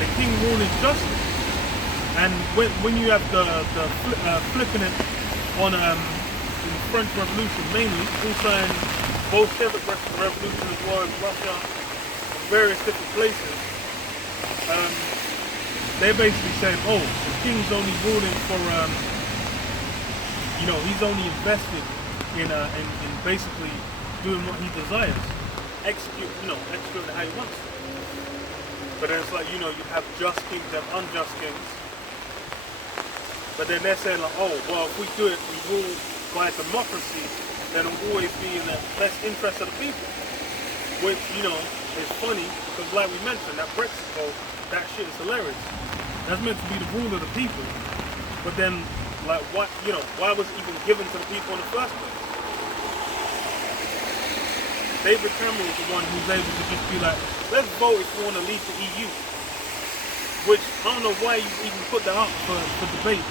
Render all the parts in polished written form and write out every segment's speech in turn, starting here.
the king ruling justice. And when you have the flipping it on the French Revolution mainly, also in Bolshevik Revolution as well as Russia, and various different places, they're basically saying, oh, the king's only ruling for, he's only invested in basically doing what he desires, executing how he wants. But then it's like, you have just kings, you have unjust kings. But then they're saying like, oh, well, if we do it, we rule by democracy, then it'll always be in the best interest of the people. Which, is funny, because like we mentioned, that Brexit vote, that shit is hilarious. That's meant to be the rule of the people. But then, like, why was it even given to the people in the first place? David Cameron was the one who's able to just be like, let's vote if we want to leave the EU. Which, I don't know why you even put that up for debate.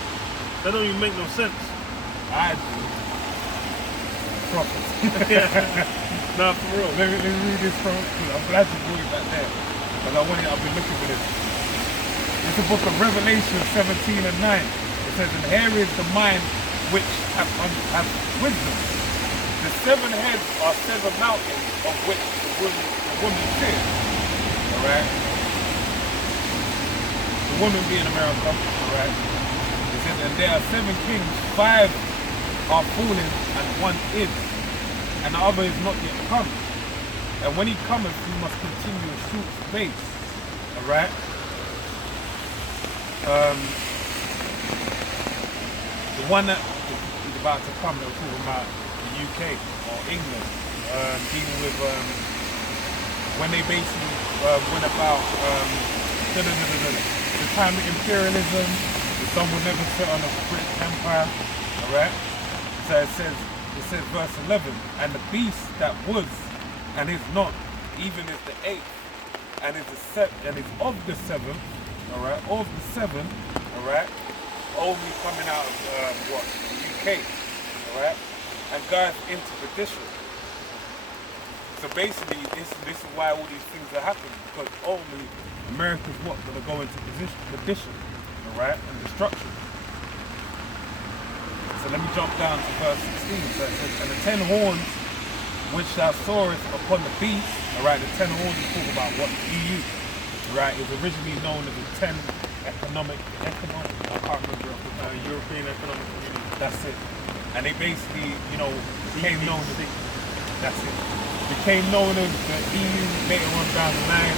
That don't even make no sense. I do. Profit. Nah, for real. Let me read this from, I'm glad you brought it back there. Because I've been looking for this. It's the book of Revelation 17 and 9. It says, and here is the mind which hath wisdom. The 7 heads are 7 mountains of which the woman sits. Alright? The woman being America, alright? It says, and there are 7 kings, 5 are fallen, and 1 is, and the other is not yet come. And when he cometh, he must continue a short space. Alright? The one that is about to come, they're talking about the UK or England, dealing with when they basically went about the time of imperialism, the sun will never set on the British Empire. Alright? So it says verse 11, and the beast that was and is not, even is the 8th, and is of the 7th, alright, of the 7, alright, only coming out of the UK, alright, and goeth into perdition. So basically this is why all these things are happening, because only America's gonna go into perdition, alright, and destruction. So let me jump down to verse 16. So it says, and the 10 horns which thou sawest upon the beast, alright, the 10 horns is talking about what the EU, right, is originally known as the 10 economic, I can't remember, European Economic Community. That's it. And they basically, became known as that's it. Became known as the EU later on down the line,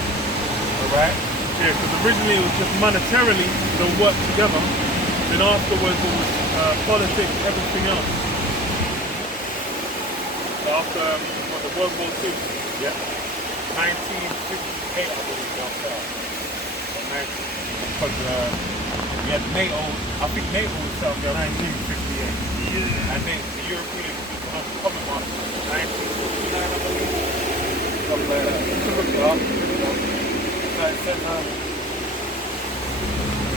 alright? Yeah, because originally it was just monetarily they'll work together. Then afterwards it was politics, everything else. After the World War II. Yeah. 1958, I believe they'll start. Because we had NATO, I think NATO was set up in 1958. Yeah. And then the European Commonwealth, 1949, I believe. Something like that. You can look it up. So it says,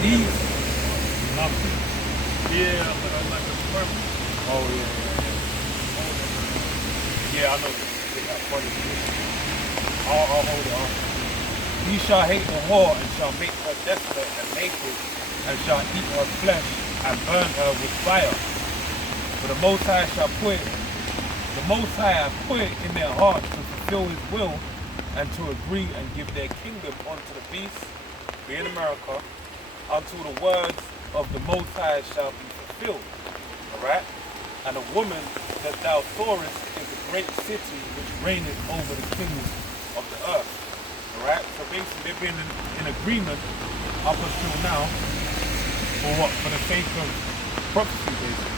these nothing. Yeah, I thought I was like the purple. Oh yeah. Yeah, I know that funny. I'll hold it on. Ye shall hate the whore, and shall make her desolate and naked, and shall eat her flesh, and burn her with fire. For the Most High hath put it in their heart to fulfill his will, and to agree and give their kingdom unto the beast, being America, until the words of the Most High shall be fulfilled. Alright? And the woman that thou sawest is a great city which reigneth over the kings of the earth. Alright? So basically they've been in agreement up until now for what? For the sake of prophecy, basically.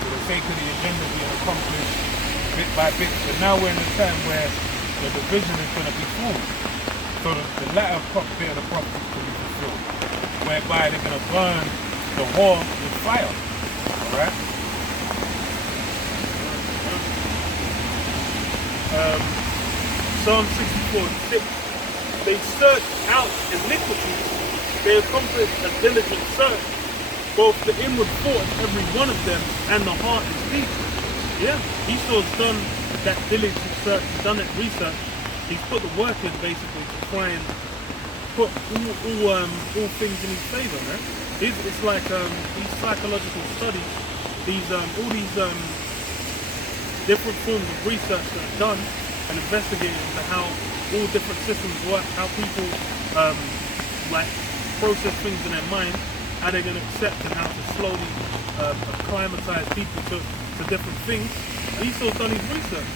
For the sake of the agenda being accomplished bit by bit. But now we're in a time where the division is going to be formed. So the latter bit of the prophecy is going to be fulfilled, whereby they're going to burn the whore with fire. Alright? Psalm 64:6. They search out iniquities. They accomplish a diligent search. Both the inward thoughts, every one of them, and the heart is deep. Yeah, Esau's done that diligent search, done that research. He's put the work in basically to try and put all things in his favor, man. It's like these psychological studies, these all these different forms of research that are done and investigated into how all different systems work, how people like process things in their mind, how they're going to accept and how to slowly acclimatize people to different things. Esau's done his research.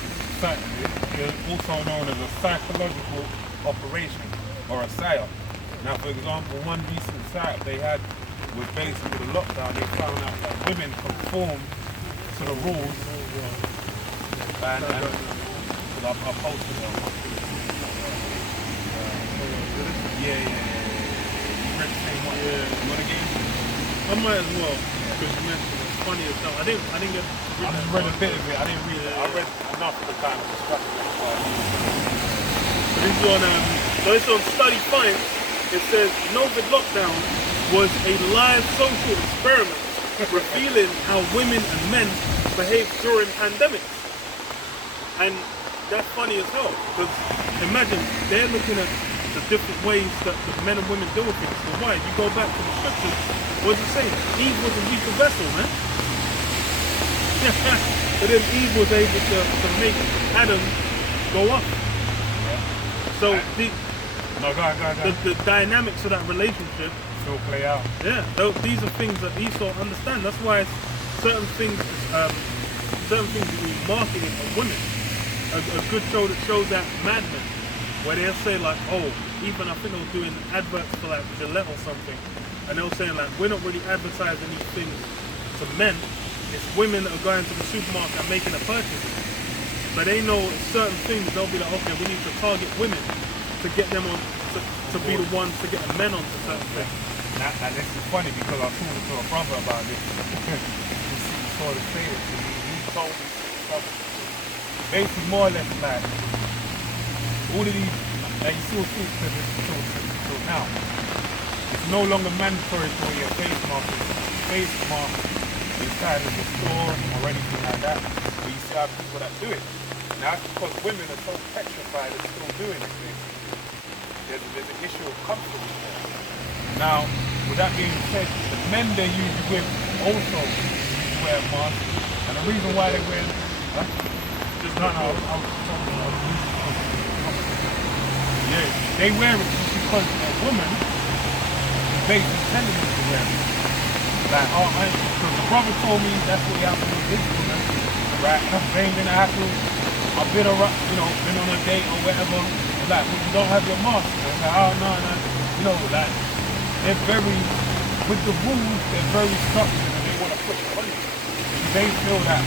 It's also known as a psychological operation or a psyop. Now, for example, one recent psyop they had was basically the lockdown. They found out that women conform to the rules, and I posted them. Yeah. You read the same one? Yeah. You want to get into it? I might as well, because you mentioned it's funny as hell. I didn't get. I just read a bit of it. I didn't read it. I read enough to kind of distract me. This one, so it's on Study Finds. It says COVID lockdown was a live social experiment revealing how women and men behave during pandemics. And that's funny as hell, because imagine they're looking at the different ways that men and women deal with things. So why? You go back to the scriptures, what does it say? Eve was a weaker vessel, man. But then Eve was able to make Adam go up. So the dynamics of that relationship still play out. Yeah, these are things that Esau understands. That's why certain things will be marketed on women. A good show that shows that Mad Men, where they'll say like, oh, even I think they were doing adverts for like Gillette or something, and they'll say like, we're not really advertising these things to men. It's women that are going to the supermarket and making a purchase. But they know certain things. They'll be like, okay, we need to target women to get them on to be the ones to get the men onto certain things. Now this is funny because I was talking to a brother about this. He saw the status. He told me basically more or less like all of these that you still see till now. It's no longer mandatory for your face mask inside of the store or anything like that. But you see how people that do it. Now it's because women are so petrified of still doing it. There's an issue of comfort there. Now, with that being said, the men they're usually with also wear masks. And the reason why they wear they wear it because a woman is basically telling them to wear it. Like, because the brother told me that's what happened with this woman, right? Nothing ain't gonna happen. I've been around, been on a date or whatever. Like, well, you don't have your mask. It's like, oh no. Like, they're very, with the rules, they're very structured and they want to push it on you. Because they feel that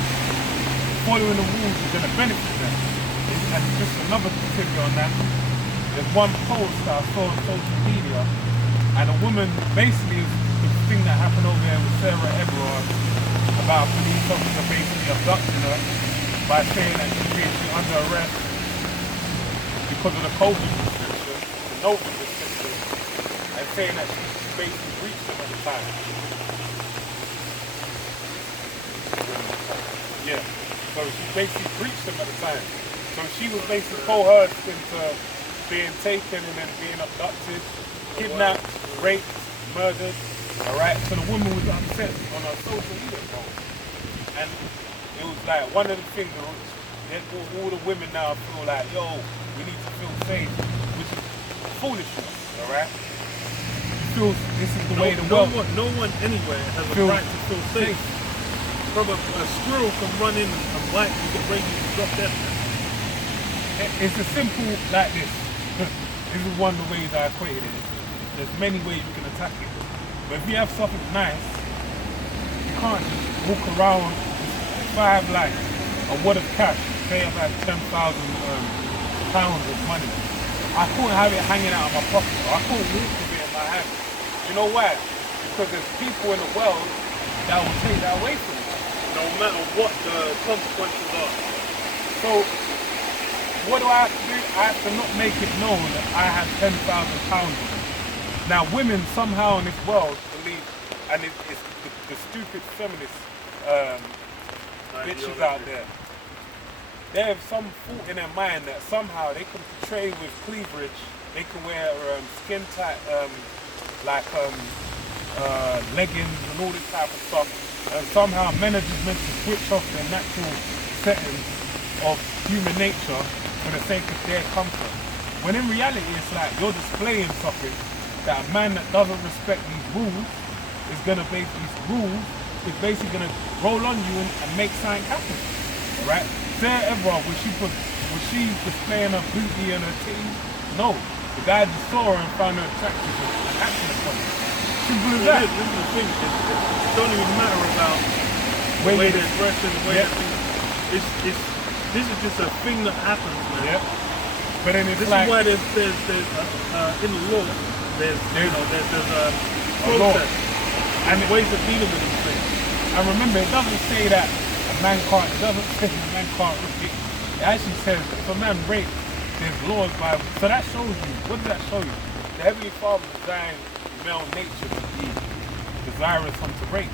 following the rules is going to benefit them. And just another particular on that, there's one post that I saw on social media, and a woman, basically, the thing that happened over there with Sarah Everard, about a police officer basically abducting her by saying that she's basically under arrest because of the COVID restriction, the no-COVID restriction, and saying that she basically breached them at the time. Yeah, so she basically breached them at the time. So she was basically coerced into being taken and then being abducted, kidnapped, raped, murdered. Alright, so the woman was upset on her social media post. And it was like one of the things that all the women now feel like, yo, we need to feel safe, which is foolishness, alright? Feels this is the way the world. No one anywhere has a right to feel safe. From a squirrel can run in and bite you, get ready to drop dead. It's as simple like this. This is one of the ways I equated it. There's many ways you can attack it. But if you have something nice, you can't just walk around with 5 like a wad of cash, say I've had £10,000 of money. I couldn't have it hanging out of my pocket. I couldn't walk with it in my hand. You know why? Because there's people in the world that will take that away from you. No matter what the consequences are. So, what do I have to do? I have to not make it known that I have £10,000 of it. Now, women somehow in this world believe, and it's the stupid feminist bitches out there, they have some thought in their mind that somehow they can portray with cleavage they can wear skin tight, like leggings and all this type of stuff. And somehow men are just meant to switch off their natural settings of human nature for the sake of their comfort. When in reality, it's like you're displaying something that a man that doesn't respect these rules is gonna is basically gonna roll on you and make something happen, right? Sarah Everard, was she displaying her booty and her titties? No, the guy just saw her and found her attractive and acted upon it. Simple as that. This is the thing. It don't even matter about the way they're dressing, the way Yeah. this is just a thing that happens, man. Yeah. But then it's This like is why there's in the law there's a law. process and ways of dealing with these things. And remember, it doesn't say that a man can't. It doesn't say that a man can't rape. It actually says that if a man rapes, there's laws by. So that shows you. What does that show you? The Heavenly Father designed male nature to be desirous to rape.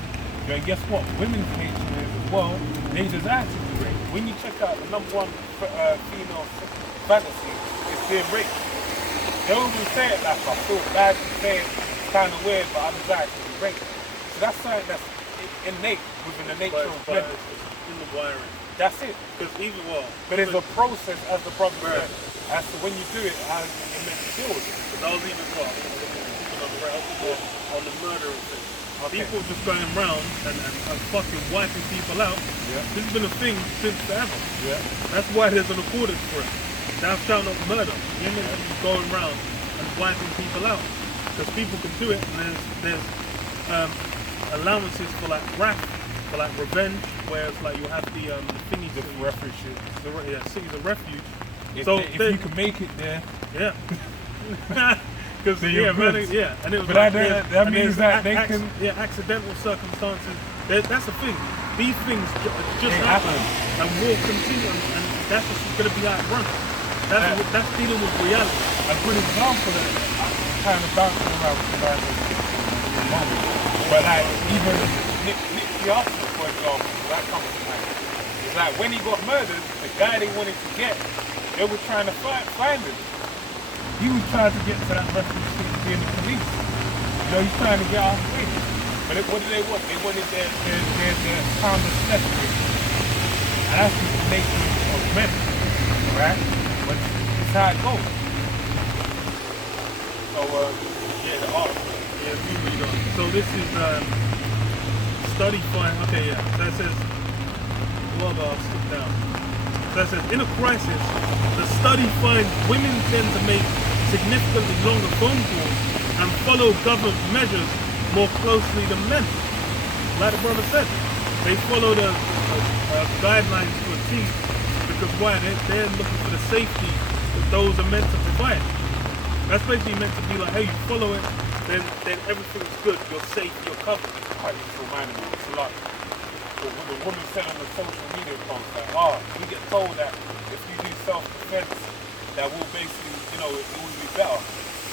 And guess what? Women's nature is as well. They desire to be raped. When you check out the #1 female fantasy, it's being raped. They don't even say it like I feel bad to say it. It's kind of weird, but I desire to be raped. So that's something that's innate within the nature of But men. it's in the wiring. That's it. Because But it's a process, as the brother said, as to when you do it, how you're meant to deal with it. I was even on the murdering thing. Okay. People just going around and fucking wiping people out. Yeah. This has been a thing since forever. Yeah. That's why there's an accordance for it. Thou shalt not murder. You're not just going around and wiping people out. Because people can do it, and there's allowances for like wrath, for like revenge, whereas like you have the thingy, The refuge. cities of refuge. If They- you can make it there, Yeah. Because Then you're man, good. and it was But like, that means that they can. accidental circumstances. That's the thing. These things just They happen happen. and will continue, and that's just going to be how it runs. That's dealing with reality. A good example that I'm kind of bouncing around with the guys at the moment. But like even Nick Piazza, for example, that comes to mind. It's like when he got murdered, the guy they wanted to get, they were trying to find him. He was trying to get to that refuge to be in the police. You know, he's trying to get out of the way. But what do they want? They wanted their pound of necessary. And that's just the nature of men, right? But it's how it goes. So, the art. Yeah, we read on. So this is study find. Okay, yeah. So it says, well, I'll skip down. So it says, in a crisis, the study finds women tend to make significantly longer phone calls and follow government measures more closely than men. Like the brother said, they follow the guidelines to a T because why? They're looking for the safety that those are meant to provide. That's basically meant to be like, hey, you follow it, then everything's good, you're safe, you're covered. I just reminded me, it's a lot. The woman said on the social media post that, we get told that if you do self-defense, that will basically, it will be better.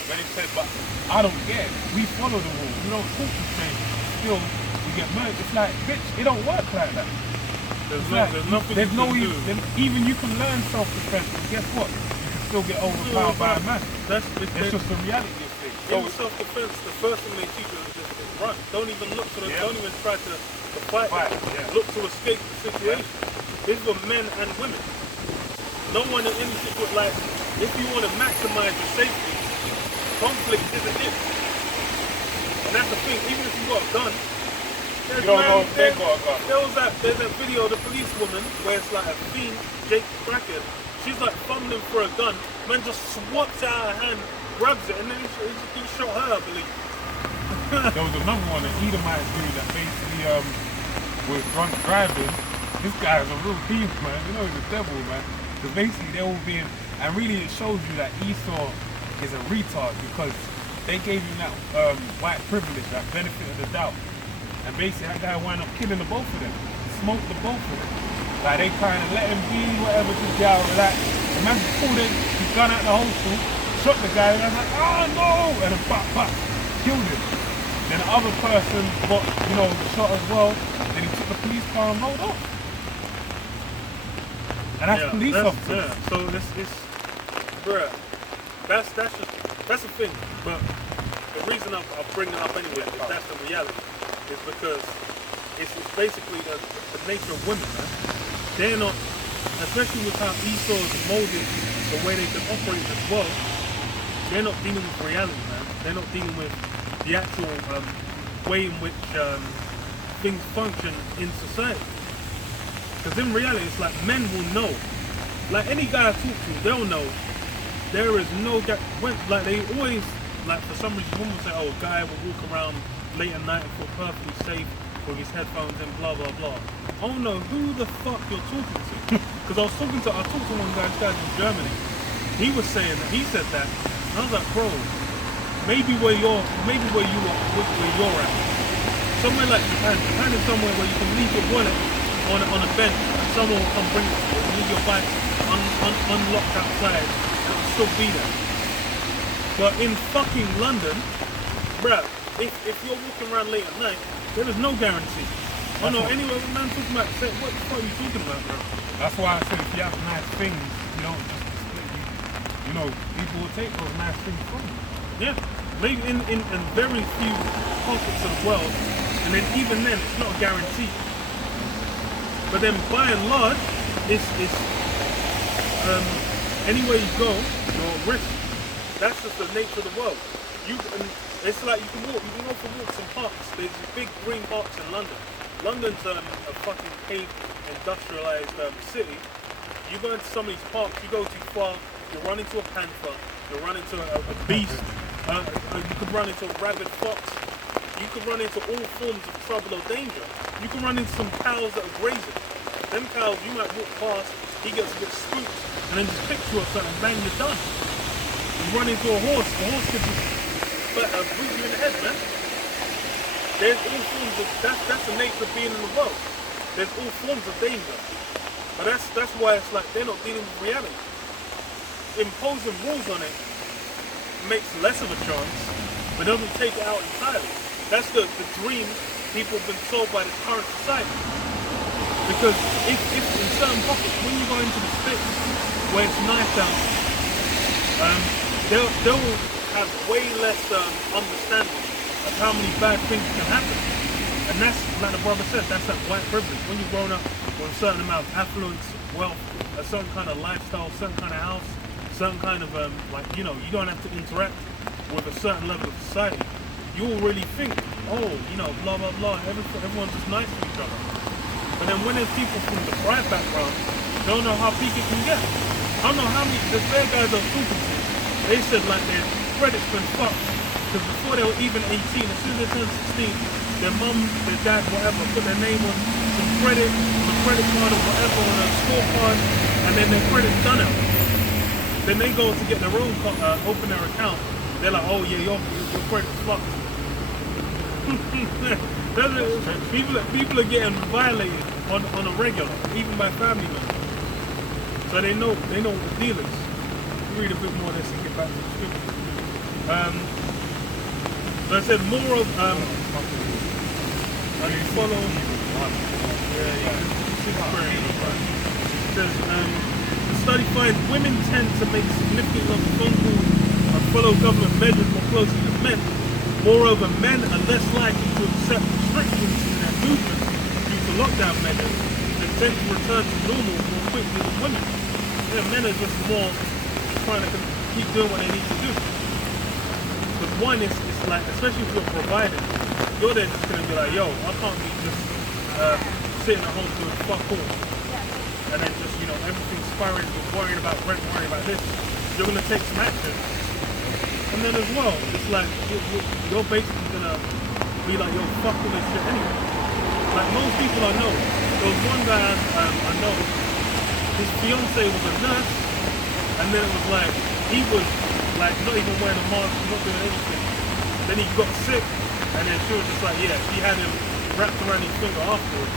But he said, but I don't get it. We follow the rules. We don't talk the same. Still, we get murdered. It's like, bitch, it don't work like that. There's nothing you can do. Even you can learn self-defense, but guess what? You can still get overpowered by a man. It's just the reality of things. In self-defense, the first thing they teach you is run. Don't even look to don't even try to fight. Yeah. Look to escape the situation. This is for men and women. No one in any situation, like, if you want to maximize your safety, conflict isn't it. And that's the thing, even if you got a gun, You don't know if they got a gun. There's a video of the policewoman where it's like a fiend, Jake Crackhead. She's like fumbling for a gun, man just swats out her hand, grabs it, and then he shot her, I believe. There was another one, an Edomite dude that basically was drunk driving. This guy's a real thief, man. You know he's a devil, man. Because basically they all being, and really it shows you that Esau is a retard because they gave him that white privilege, that benefit of the doubt. And basically that guy wound up killing the both of them. Smoked the both of them. Like they kind of let him be, whatever, just get out, relax. The man pulled his gun out the holster, shot the guy, and I was like, oh no! And then pop, killed him. Then the other person got, shot as well. Then he took the police car and rolled off. And that's police officers. Yeah. So it's bruh. That's the thing. But the reason I'm bringing it up anyway is that's the reality. Is because it's basically the nature of women, man. They're not, especially with how Esau is molded, the way they can operate as well. They're not dealing with reality, man. They're not dealing with the actual way in which things function in society. Because in reality, it's like men will know. Like any guy I talk to, they'll know. There is no guy. Like they always, like for some reason, women will say, "Oh, a guy will walk around late at night and feel perfectly safe with his headphones and blah blah blah." I don't know who the fuck you're talking to. Because I talked to one guy, this guy's in Germany. He was saying that, he said that. And I was like, bro, maybe where you are, where you're at. Somewhere like Japan. Japan is somewhere where you can leave your wallet on a bench and someone will come bring it to you and leave your bike unlocked outside and it'll still be there. But in fucking London, bruh, if you're walking around late at night, there is no guarantee. Oh no, anyway, man talking about, what the fuck are you talking about, bro? That's why I said if you have nice things, you don't just display. You know, people will take those nice things from you. Yeah, maybe in very few pockets of the world, and then even then, it's not a guarantee. But then, by and large, it's anywhere you go, you're at risk. That's just the nature of the world. It's like you can go for walks in parks. There's these big green parks in London. London's a fucking paved, industrialized city. You go into some of these parks, you go too far, you run into a panther, you run into a beast, you could run into a rabid fox, you could run into all forms of trouble or danger. You can run into some cows that are grazing. Them cows, you might walk past, he gets a bit spooked, and then just picks you or something, bang, you're done. You run into a horse, the horse could just boot you in the head, man. There's all forms of, that's the nature of being in the world. There's all forms of danger. But that's why it's like they're not dealing with reality. Imposing rules on it makes less of a chance, but doesn't take it out entirely. That's the dream people have been sold by this current society. Because if in certain pockets, when you go into the sticks where it's nice out, they'll have way less understanding of how many bad things can happen. And that's, like the brother said, that's that white privilege. When you've grown up with a certain amount of affluence, wealth, a certain kind of lifestyle, a certain kind of house, certain kind of, you don't have to interact with a certain level of society, you'll really think, oh, blah, blah, blah, everyone's just nice to each other. But then when there's people from the deprived background, don't know how peak it can get. I don't know how many, the fair guys I was talking to, they said like their credit's been fucked. Because before they were even 18, as soon as they turned 16, their mum, their dad, whatever, put their name on some credit, on a credit card or whatever, on a scorecard, and then their credit's done out. Then they go to get their own, open their account, they're like, oh yeah, your credit's fucked. People are getting violated on a regular, even by family members. So they know what the deal is. Read a bit more of this and get back to the scripture. So I said more of follow. It says the study finds women tend to make significant number of phone calls and follow government measures more closely than men. Moreover, men are less likely to accept restrictions in their movements due to lockdown measures and tend to return to normal more quickly than women. Yeah, men are just more trying to keep doing what they need to do. But one is like, especially if you're providing, you're then just going to be like, yo, I can't be just sitting at home doing fuck all. And then just, everything's spiraling, you're worrying about rent, worrying about this. You're going to take some action. And then as well, it's like, you're basically going to be like, yo, fuck all this shit anyway. Like most people I know, there was one guy I know, his fiance was a nurse, and then it was like, he was like not even wearing a mask, not doing anything. Then he got sick, and then she was just like, yeah, she had him wrapped around his finger afterwards.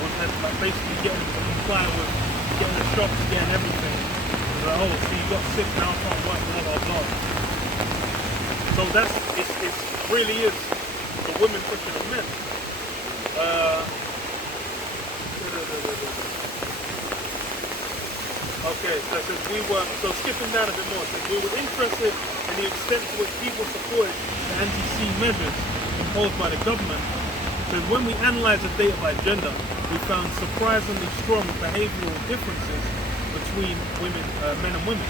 Was like basically getting him to comply with getting the shots, getting everything. Like, oh, so you got sick, now I can't work, blah, blah, blah. So it really is the women pushing the men. Okay, so it says so skipping down a bit more, it says we were interested in the extent to which people supported the anti-C measures imposed by the government. It says when we analysed the data by gender, we found surprisingly strong behavioural differences between men and women.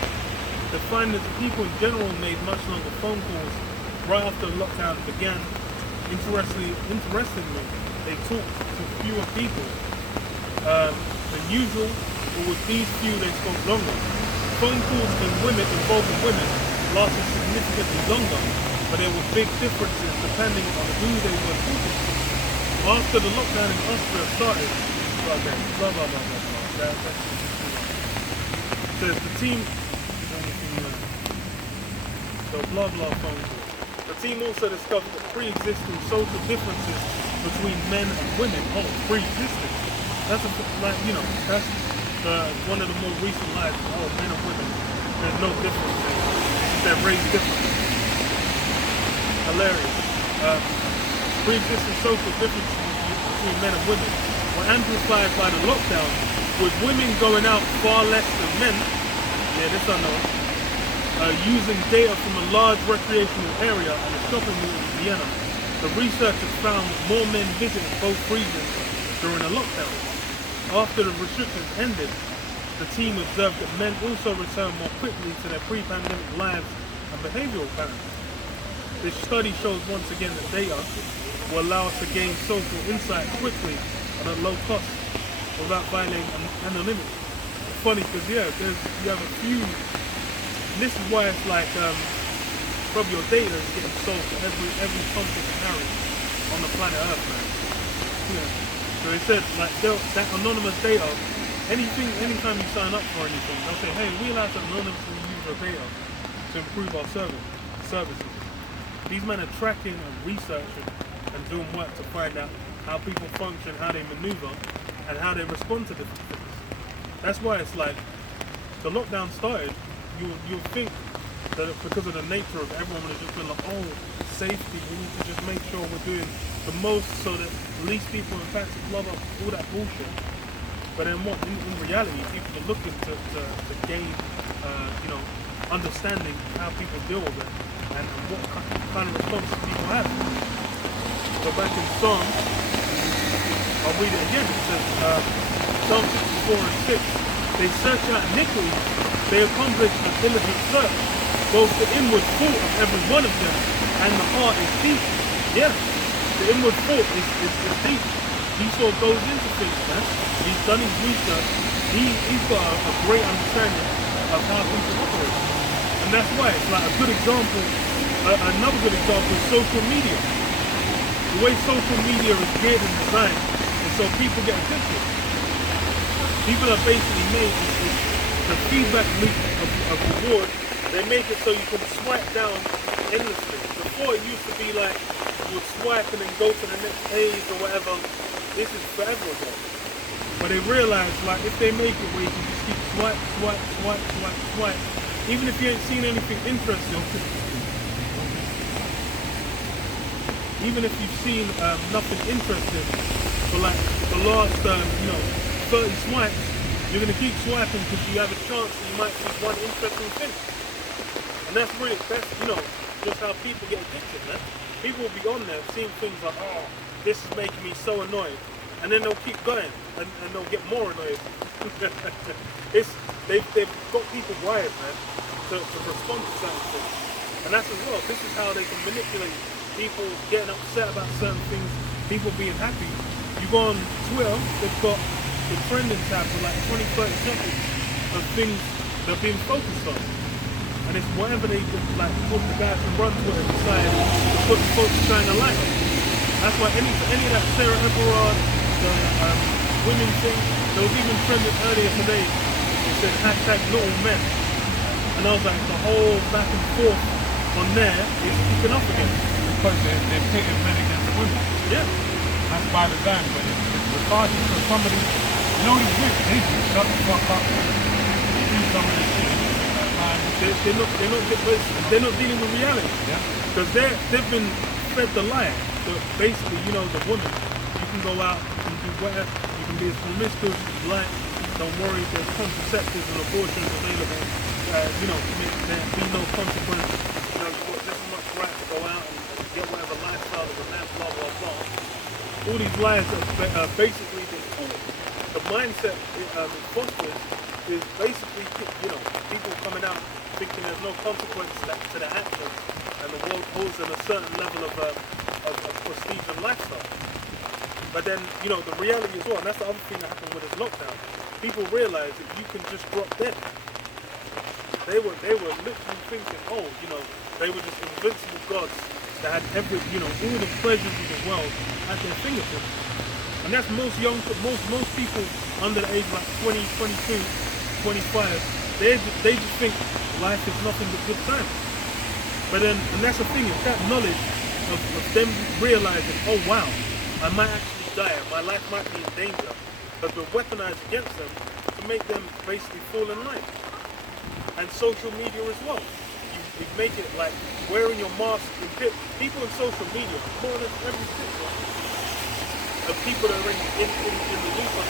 The findings that people in general made much longer phone calls right after the lockdown began. Interestingly, they talked to fewer people than usual, but with these few they spoke longer. Phone calls involving women lasted significantly longer, but there were big differences depending on who they were talking to. After the lockdown in Austria started, blah blah blah blah blah. Says the team. So blah blah phone call. The team also discovered the pre-existing social differences between men and women. Oh, pre-existing. That's that's one of the more recent lies. Oh, men and women. There's no differences. They're raised differently. Hilarious. Pre-existing social differences between men and women were amplified by the lockdown, with women going out far less than men. Yeah, this I know. Using data from a large recreational area and a shopping mall in Vienna, the researchers found that more men visited both regions during the lockdown. After the restrictions ended, the team observed that men also returned more quickly to their pre-pandemic lives and behavioural patterns. This study shows once again that data will allow us to gain social insight quickly and at low cost without violating anonymity. It's funny because you have a few. This is why it's like probably your data is getting sold to every country and Harry on the planet Earth, man. Yeah. So it said like that anonymous data, anytime you sign up for anything, they'll say, hey, we allow to anonymously use your data to improve our services. These men are tracking and researching and doing work to find out how people function, how they maneuver, and how they respond to different things. That's why it's like the lockdown started. You'll think that because of the nature of everyone would have just been like, oh, safety, we need to just make sure we're doing the most so that least people infected, blah blah, all that bullshit. But then in reality, people are looking to gain, understanding how people deal with it and what kind of responses people have. So back in Psalm, I'll read it again. It says, Psalm 64 and 6, they search out iniquity. They accomplish a diligent search. Both the inward thought of every one of them and the heart is deep. Yeah, the inward thought is deep. Esau goes into things, man. He's done his research. He's got a great understanding of how people operate. And that's why it's like a good example, another good example is social media. The way social media is geared and designed is so people get addicted. People are basically made the feedback loop of reward. They make it so you can swipe down endlessly. Before it used to be like you would swipe and then go to the next page or whatever. This is forever ago. But they realize like if they make it where you can just keep swipe, even if you ain't seen anything interesting, even if you've seen nothing interesting for like the last 30 swipes, you're gonna keep swiping because you have a chance that you might see one interesting thing. And that's just how people get addicted, man. People will be on there seeing things like, oh, this is making me so annoyed. And then they'll keep going and they'll get more annoyed. They've got people wired, man, to respond to certain things. And that's as well, this is how they can manipulate people getting upset about certain things, people being happy. You go on Twitter, they've got the trending tab for like 20-30 seconds of things they're being focused on. And it's whatever they like put the guys from run Twitter decide to put the folks shine a light on. That's why any of that Sarah Everard, the women thing, there was even trending earlier today. It said hashtag little men. And I was like, the whole back and forth on there is kicking off again. Because they're pitting men against women. Yeah. That's by design, but it's retarded for somebody, these rich, they just shut the fuck up and do some of this shit. They're not dealing with reality. Yeah. Because they've been fed the lie. So basically, the woman, you can go out, you can do whatever, you can be as promiscuous as you like, don't worry, there's contraceptives and abortions available. There be no consequence. You've got this much right to go out and get whatever lifestyle of a man, blah, blah, blah. All these lies are basically been taught. The mindset it fosters is basically, people coming out thinking there's no consequence to their actions, and the world holds them a certain level of prestige and lifestyle. But then, the reality as well, and that's the other thing that happened with this lockdown. People realized that you can just drop dead. They were literally thinking, they were just invincible gods that had all the pleasures of the world at their fingertips. And that's most people under the age of like 20, 22, 25, they just think life is nothing but good times. But then, and that's the thing, it's that knowledge of them realizing, oh wow, I might actually die, my life might be in danger, has been weaponized against them to make them basically fall in line. And social media as well. You make it like wearing your mask. People in social media, more or less every picture of people that are in the loop on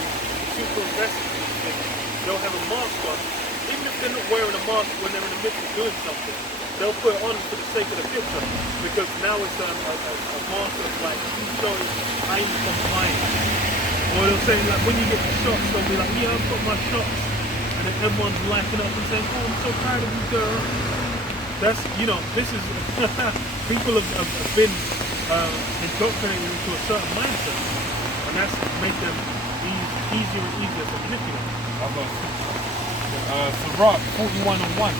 super invested in these things, they'll have a mask on. Even if they're not wearing a mask when they're in the midst of doing something, they'll put it on for the sake of the picture, because now it's a mask of like, showing I'm compliant. Or they'll say like, when you get the shots, they'll be like, yeah, I've got my shots. And then everyone's liking up and saying, oh, I'm so proud of you, girl. That's, this is, people have been indoctrinated into a certain mindset. And that's made them easier and easier to manipulate. Sirach 41:1.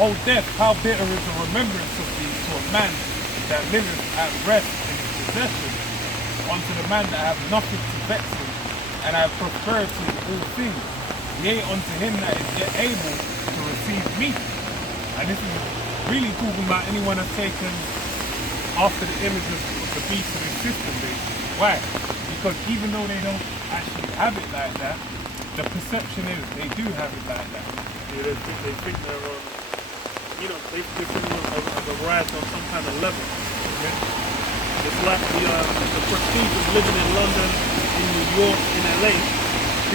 O death, how bitter is the remembrance of thee to a man that liveth at rest in his possession, unto the man that have nothing to vex him, and have prosperity in all things, yea, unto him that is yet able to receive meat. And this is really talking about anyone that's taken after the images of the beast of his system, basically. Why? Because even though they don't actually have it like that, the perception is they do have it like that. Yeah, they think they're on, they think they're rising on some kind of level. Okay? It's like the prestige of living in London, in New York, in LA.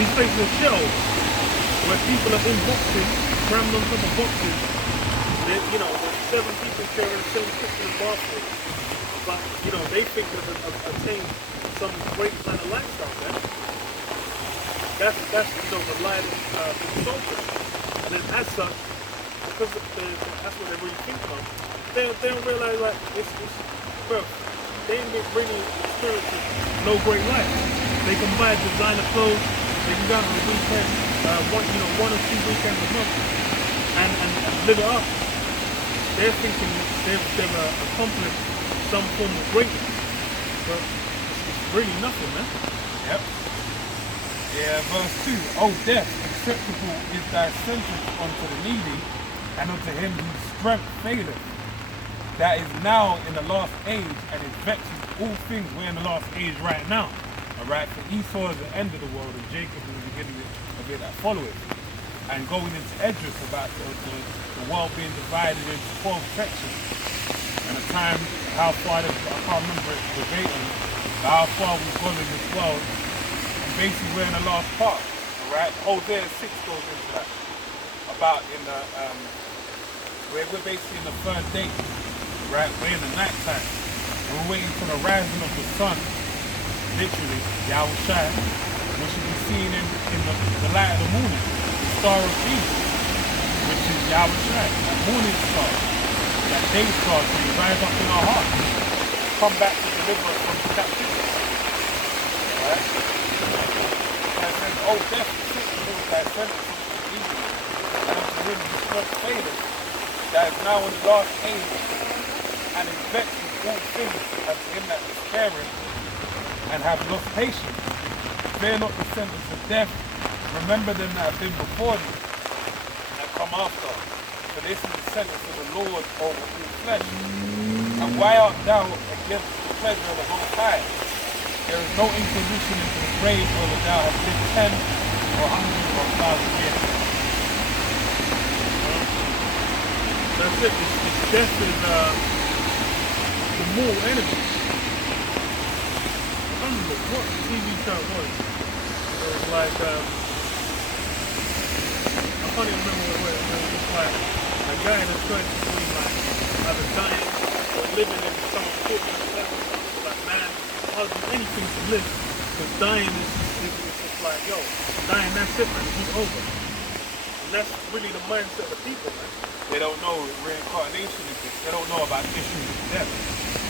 These places are shells where people are in boxes, crammed on top of boxes. There's 7 people sharing the same kitchen and bathroom. But, they think they've attained some great kind of lifestyle there. That's the lie that's been sold to them. And then as such, because that's what they're really thinking of, they don't realize like they ain't really experiencing no great life. They can buy designer clothes, they can go out on the weekend, one or 2 weekends a month and live it up. They're thinking they've accomplished some form of greatness. But it's really nothing, man. Yep. Yeah, verse 2. O death, acceptable is thy sentence unto the needy, and unto him whose strength faileth. That is now in the last age, and it vexes all things. We're in the last age right now. Alright, for Esau is the end of the world, and Jacob is the beginning of it that followeth. And going into Esdras about the world being divided into 12 sections. And the time, how far, I can't remember it verbatim, but how far we've gone in this world. And basically we're in the last part. Alright, Hosea 6 goes into that. About in the, we're basically in the 3rd day. Right, we're in the night time. And we're waiting for the rising of the sun. Literally, Yahushua, which should be seen in the light of the morning. The star of Jesus, which is Yahushua, that morning star, that day star, to rise up in our hearts. Come back to deliver us from captivity. Alright? And it says, oh, death, acceptable is thy sentence unto the evil, and unto him whose strength faileth, that is now in the last age, and is vexed with all things, and to him that is caring, and have lost patience. Fear not the sentence of death. Remember them that have been before thee, and come after. For this is the sentence of the Lord over all flesh. And why art thou against the pleasure of the Most High? There is no inquisition into the grave, whether thou hast lived 10 or 100 or 1,000 years. That's it. It's death is the mortal enemy. I don't remember what TV show it was. It was like can't even remember what it was. It's like a guy in a church between like either dying or living in some fortunate circumstance. Like, man, I'll do anything to live. Because dying is just like, yo, dying, that's it, man. It's over. And that's really the mindset of the people, man. They don't know reincarnation exists. They don't know about issues of death.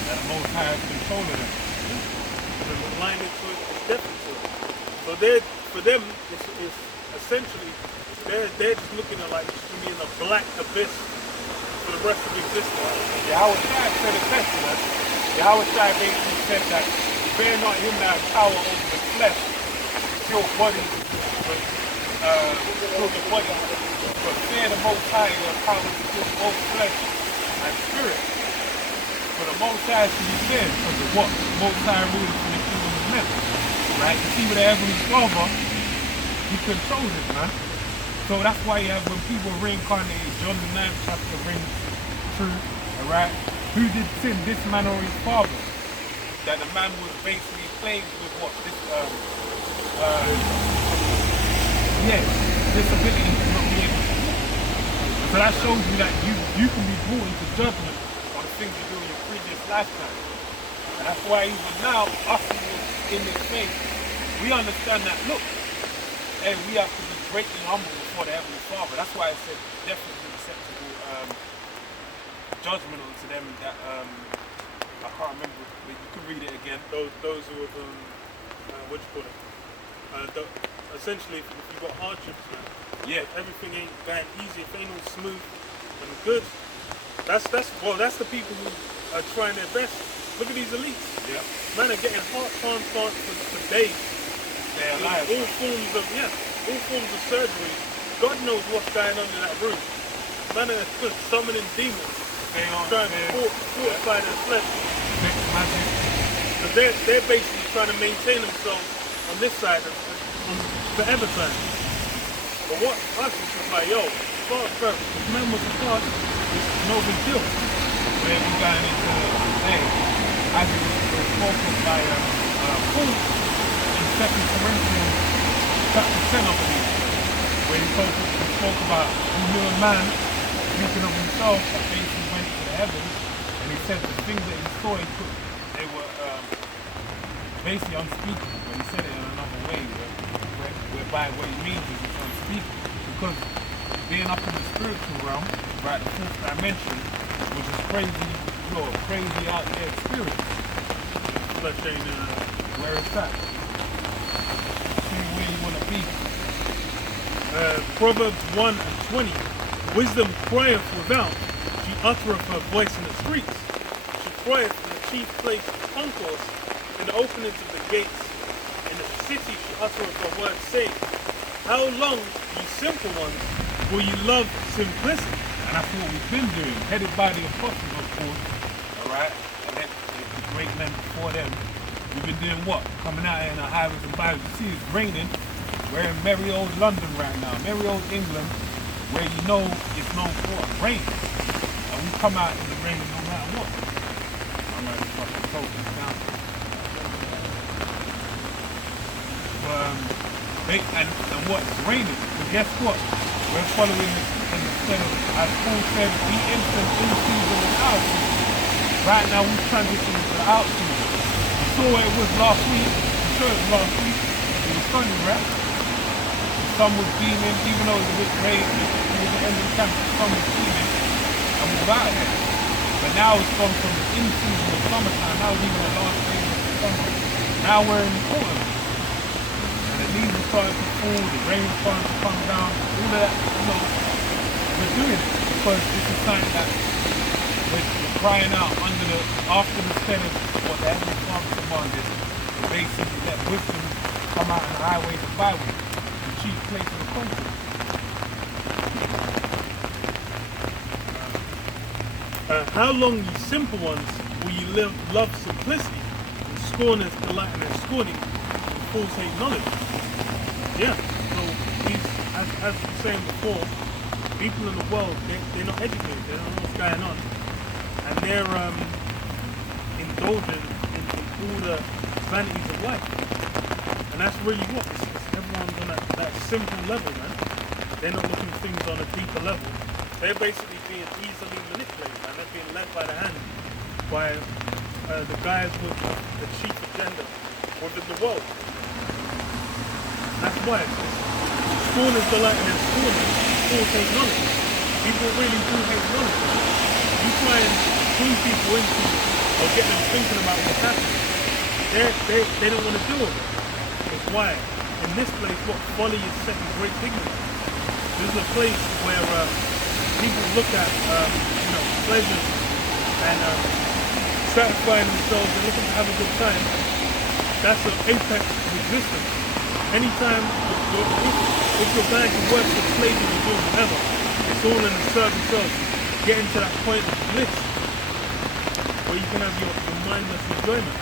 That the Most High is controlling them. They're blinded to it, it's deafened to it. So for them, it's essentially, they're just looking at like just being in a black abyss for the rest of existence. Yahweh Shai said it best, you know. Yahweh Shai basically said that fear not him that has power over the flesh, kill bodies, kill the body, but fear the Most High who has power to kill both flesh and spirit. For the Most High to be feared because of what? The Most High rules in the kingdom of men. Right? You see with the Heavenly Father, he controls it, man. So that's why you have when people reincarnated, John the 9th chapter rings true, alright? Who did sin, this man or his father? That the man was basically plagued with what? Disability to not be able to walk. So that shows you that you can be brought into judgment on the things you do in your previous lifetime. And that's why even now, us in this faith, we understand that, look, and we have to be greatly humble before the Heavenly Father. That's why I said definitely acceptable judgment unto them that, I can't remember, but you can read it again. Those who have, what do you call it? Essentially, if you've got hardships, man, Yeah. if everything ain't going easy, if it ain't all smooth and good, that's the people who are trying their best. Look at these elites. Yeah. Man are getting heart transplants for days. They're alive. All forms of surgery. God knows what's going on in that room. Man are just summoning demons. Trying to fortify their flesh. Magic. So they're basically trying to maintain themselves on this side of forever time. But what us is just like, yo, bro, if man was a part, it's no big deal. Where we going into today, as it was spoken by Paul in 2 Corinthians chapter 10, I believe, where he spoke about who knew a man speaking of himself that basically went to the heavens, and he said the things that he saw, they were basically unspeakable, but he said it in another way, whereby what he means is it's unspeakable, because being up in the spiritual realm, right, the fourth dimension, which is crazy, crazy out there experience. Flesh ain't Where it's at. See where you want to be. Proverbs 1:20. Wisdom crieth without, she uttereth her voice in the streets. She crieth in the chief place of concourse, in the openings of the gates. In the city she uttereth her words, saying, how long, ye simple ones, will ye love simplicity? And that's what we've been doing, headed by the apostles, of course, alright? And then the great men before them, we've been doing what? Coming out here in our highways and byways. You see, it's raining. We're in merry old London right now, merry old England, where you know it's known for rain. And we come out in the rain no matter what. I'm going to fucking close this down. And what? It's raining. But guess what? We're following it instead of, as Paul said, we enter in season and out season. Right now we transition to the out season. You saw where it was last week. I'm sure it was last week. It was sunny, right? The sun was beaming, even though it was a bit rain, it was the end of the camp, the sun was beaming, and we were out there. But now it's gone from the in-season of summertime, now it's even the last day of the summer. Now we're in autumn. And the leaves are starting to fall, the rain is starting to come down, all of that, we're doing it because this is something that we're crying out after the set of what the Heavenly Father commanded, to basically let wisdom come out in the highways and byways, the chief place of the country. How long, ye simple ones, will ye love simplicity, and scorners delight in their scorning, and fools hate knowledge? Yeah, so these, as you were saying before, people in the world, they're not educated, they don't know what's going on, and they're indulging in all the vanities of life. And that's really what, it's everyone's on that simple level, man. They're not looking at things on a deeper level. They're basically being easily manipulated, and they're being led by the hand by the guys with the chief agenda within the world. That's why scorners delight in scorning. Fools hate knowledge. People really do hate knowledge. You try and pull people into or get them thinking about what's happening. They don't want to deal with it. It's why in this place, what folly is set in great dignity. This is a place where people look at pleasures and satisfying themselves and looking to have a good time. That's an apex of existence. Anytime if your guy can work for slavery or doing whatever, it's all in the service of getting to that point of bliss where you can have your mindless enjoyment.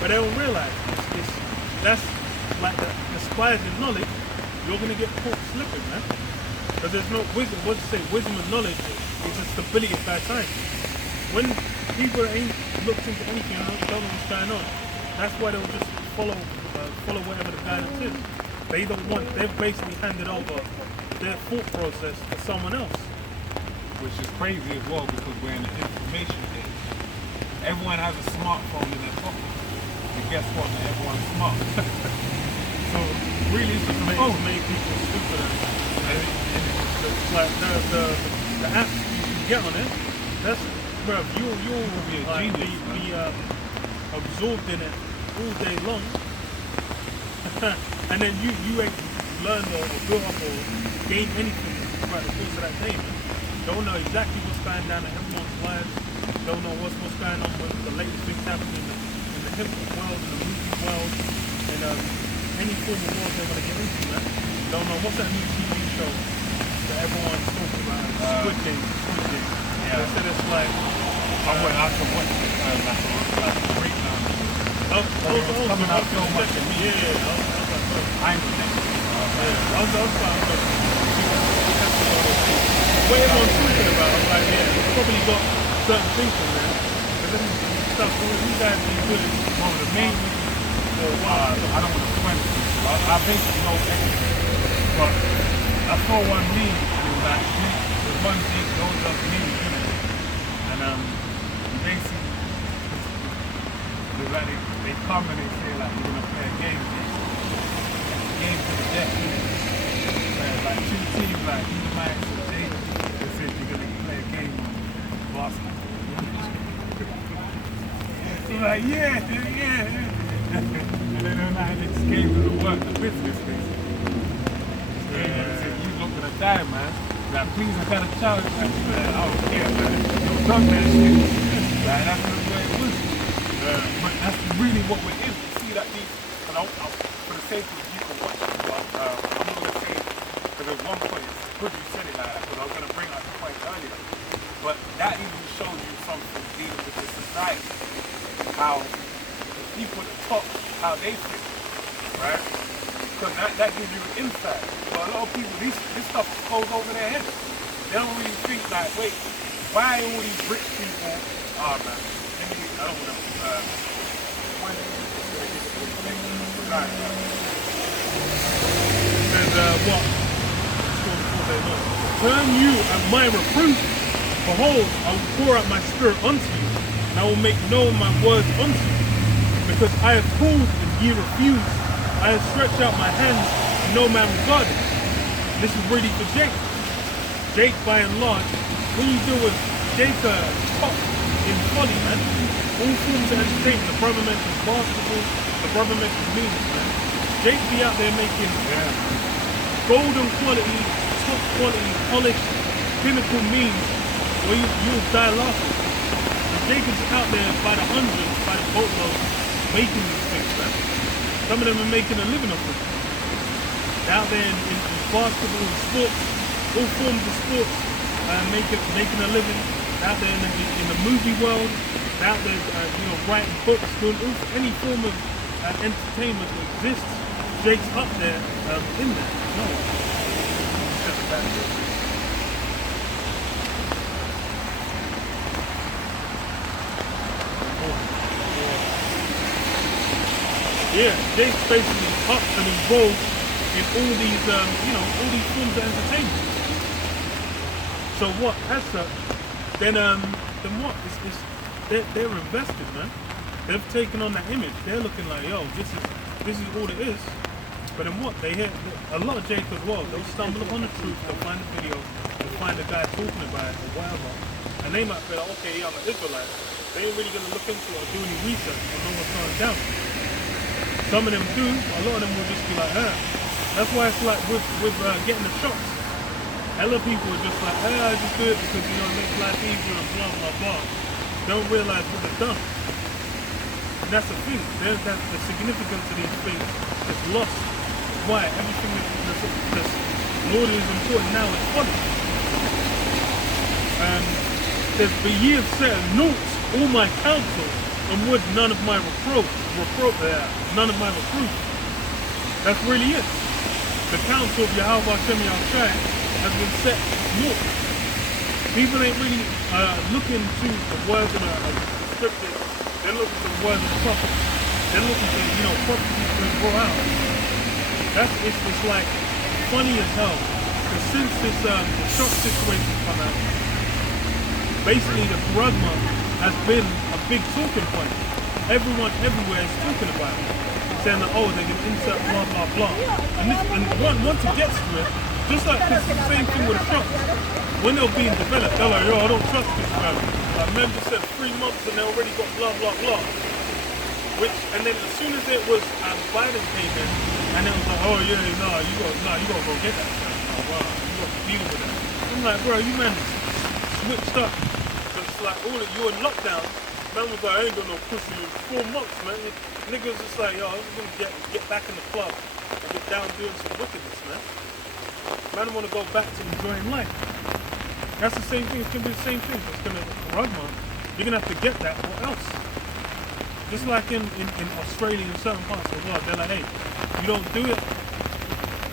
But they don't realize that's like the despising knowledge. You're gonna get caught slipping, man. Because there's no wisdom. What to say? Wisdom and knowledge is the stability of that time. When people ain't looked into anything and don't know what's going on, that's why they'll just follow whatever the guidance is. They've basically handed over their thought process to someone else. Which is crazy as well because we're in the information age. Everyone has a smartphone in their pocket. And guess what? Man? Everyone's smart. So really, it's just Make people stupid. It's like the apps you can get on it. That's bro, you'll be a like, genius, be absorbed in it all day long, and then you ain't learned or built up or gained anything throughout the course of that day. Man. Don't know exactly what's going down in everyone's lives. Don't know what's going on with the latest things happening in the hip hop world, in the movie world, and any form of world they want to get into, man. Don't know what's that new TV show that everyone's talking about? Squid Game. Yeah. They said it's like I went out to watch it like a breakdown. Coming out so much to me. Yeah. I ain't with that. I was what everyone's talking about, I'm like, yeah, it's probably got certain things in there. But this is stuff, you guys be good. One of the main reasons for why I don't want to sweat. I basically know everything. But I saw one meme, and it was like, there's one thing, those are memes, you know. And basically, like they come and they say like, you're gonna play a game, game to the death, you know. Like two teams, like either Max or Jay, they said you're gonna play a game on basketball. So like, yeah. And then they're not in this game to work the business basically. So they said, you not gonna die, man. Like, please, I got a child. Like, I don't care, man. Don't done that shit. Like, that's the way it was. But that's really what we're in. You see that these, and for the sake of you can watch it, but I'm not gonna say, because at one point, it's good you said it like that, because I was gonna bring up the point earlier. But that even shows you something dealing with the society. How the people at the top, how they think, right? Because that gives you an insight. But a lot of people, this stuff goes over their heads. They don't really think like, wait, why all these rich people, man, I don't want to, Says, what? Turn you at my reproof. Behold, I will pour out my spirit unto you, and I will make known my words unto you. Because I have called and ye refused. I have stretched out my hands and no man regarded. This is really for Jake. Jake, by and large, when you deal with Jake, top in folly, man. All forms of entertainment. The brother mentions basketball, the brother mentions music, man. Jake be out there making golden quality, top quality, polished, pinnacle memes where you'll die laughing. And Jake is out there by the hundreds, by the boatloads, making these things, man. Some of them are making a living off it. They're out there in basketball and sports, all forms of sports, making a living. They're out there in the movie world. They're out there, writing books, doing any form of entertainment that exists. Jake's up there in that. No. Yeah, Jake's basically up and involved in all these, all these forms of entertainment. So what? As such, then what? They're invested, man. They've taken on that image. They're looking like, yo, this is all it is. But then what? They hear a lot of Jake as well. They'll stumble upon the truth. They'll find the video. They'll find a guy talking about it or whatever, and they might be like, okay, yeah, I'm an Israelite. They ain't really gonna look into it or do any research or know what's going down. Some of them do. A lot of them will just be like, That's why it's like with getting the shots. Hella people are just like, I just do it because it makes life easier and blah blah blah. Don't realize what they've done. And that's the thing. That's the significance of these things is lost. Why? Everything that's Lord is important now is funny. There's for years said, note all my counsel and would none of my reproof. That's really it. The counsel of Yahweh Hashem Yahushai has been set north. People ain't really looking to the words of the scriptures. They're looking to the words of the prophet. They're looking to, prophecies being brought out. It's like funny as hell. Because since this shock situation come out, basically the Paragma has been a big talking point. Everyone everywhere is talking about it. Saying that, they're going to insert blah blah blah. And once it gets to it, just like this is the same thing with the shots. When they're being developed, they're like, yo, I don't trust this man. Like men just said 3 months and they already got blah blah blah. And then as soon as it was Biden came in, and it was like, you gotta go get that. Oh wow, you gotta deal with that. I'm like, bro, you man switched up. So it's like all of you in lockdown. Man was like, I ain't got no pussy in 4 months, man. Niggas just like, yo, I'm just gonna get back in the club and get down doing some wickedness, man. Man wanna go back to enjoying life. That's the same thing. It's gonna be the same thing. It's gonna Rugma. You're gonna have to get that or else. Just like in Australia and certain parts of the world, they're like, hey, you don't do it,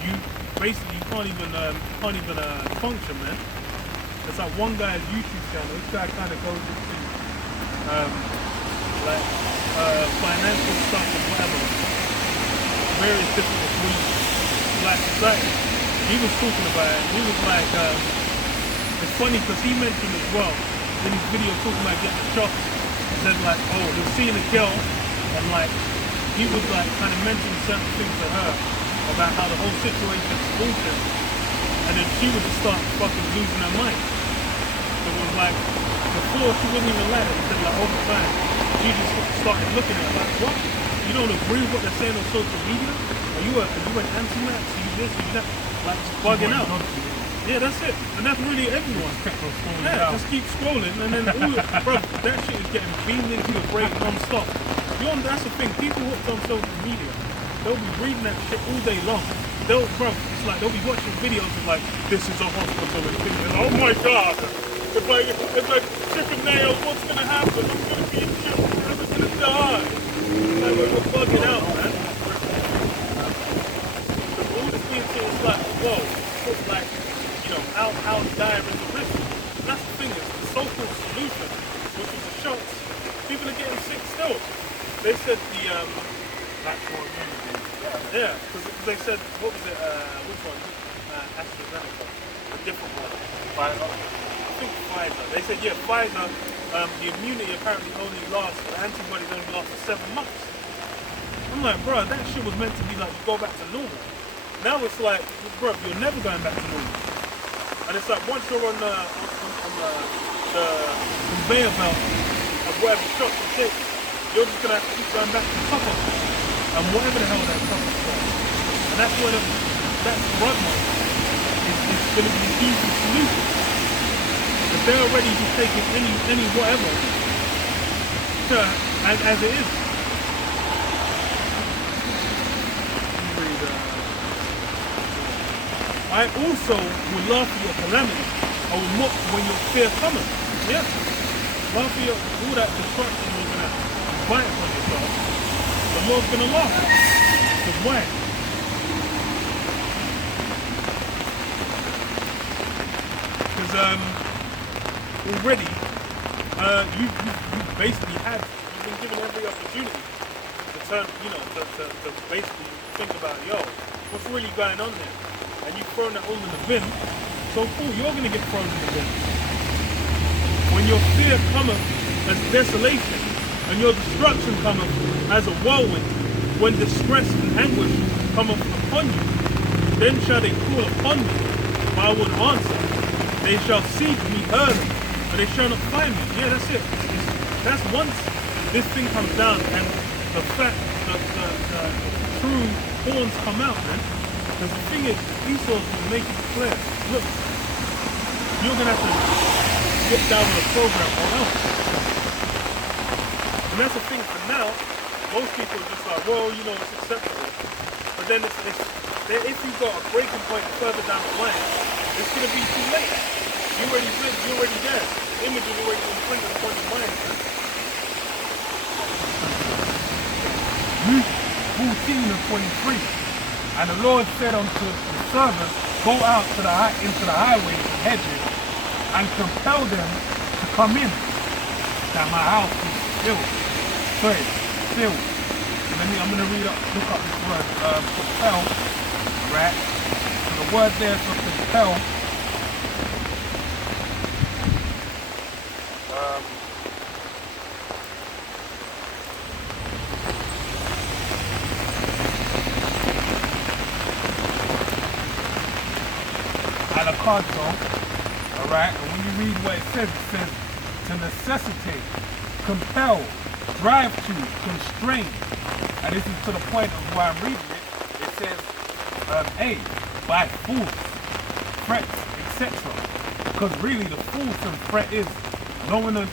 you can't even function, man. It's like one guy's YouTube channel. This guy kind of goes into financial stuff and whatever, various different groups, black society. He was talking about it. He was like, it's funny because he mentioned as well in his video talking about getting the shots. Said like, they're seeing a girl, and like he was like kind of mentioning certain things to her about how the whole situation is bullshit, and then she would just start fucking losing her mind. It was like before she wouldn't even let it. He said like over time, she just started looking at her like, what? You don't agree with what they're saying on social media? Are you an anti-max? You this, you that? Like just bugging out. Yeah, that's it. And that's really everyone. Just keep scrolling and then bro, that shit is getting beamed into your brain non-stop. That's the thing, people hooked on social media, they'll be reading that shit all day long. It's like they'll be watching videos of like, this is a hospital and thinking, oh my god, if I chip a nail, what's gonna happen? I'm gonna be in shit, I'm gonna die. Like we're bugging out, man. The all this being said is like, whoa, it's like, how dire is the risk? And that's the thing, is the so-called solution, which was the shots, people are getting sick still. They said the natural immunity. Yeah, because they said, what was it, which one? AstraZeneca, a different one. Pfizer? I think Pfizer. They said, yeah, Pfizer, the immunity apparently only lasts, the antibodies only last for 7 months. I'm like, bro, that shit was meant to be like, you go back to normal. Now it's like, bro, you're never going back to normal. And it's like once you're on the conveyor belt of whatever shots you take, you're just gonna have to keep going back to the top of it. And whatever the hell that top is for. And that's where that's Rugma is gonna be the easy solution. If they're already just taking any whatever as it is. I also will laugh at your calamity. I will mock when your fear cometh. Yeah. Laugh at all that destruction you're going to invite upon yourself. The Lord's going to laugh. Because why? Because already you've basically you've been given every opportunity to turn, to basically think about, what's really going on there. And you've thrown that all in the bin, so cool, you're going to get thrown in the bin. When your fear cometh as desolation, and your destruction cometh as a whirlwind, when distress and anguish cometh upon you, then shall they call upon me, but I will answer. They shall seek me early, but they shall not find me. Yeah, that's it. That's once this thing comes down and the fact that the true horns come out, man. Because the thing is, Esau will make it clear. Look, you're going to have to get down with a program or else. And that's the thing for now. Most people are just like, well, you know, it's acceptable. But then if you've got a breaking point further down the line, it's going to be too late. You already lived, you're already there. The image is already imprinted upon your mind. Luke 14 and 23. And the Lord said unto the servants, go out into the highways and hedges, and compel them to come in, that my house is filled. Sorry, filled. I'm going to look up this word, compel, right? So the word there for compel, alacarzo, alright? And when you read what it says to necessitate, compel, drive to, constrain. And this is to the point of why I'm reading it. It says, A, by force, threats, etc. Because really the force and threat is knowing the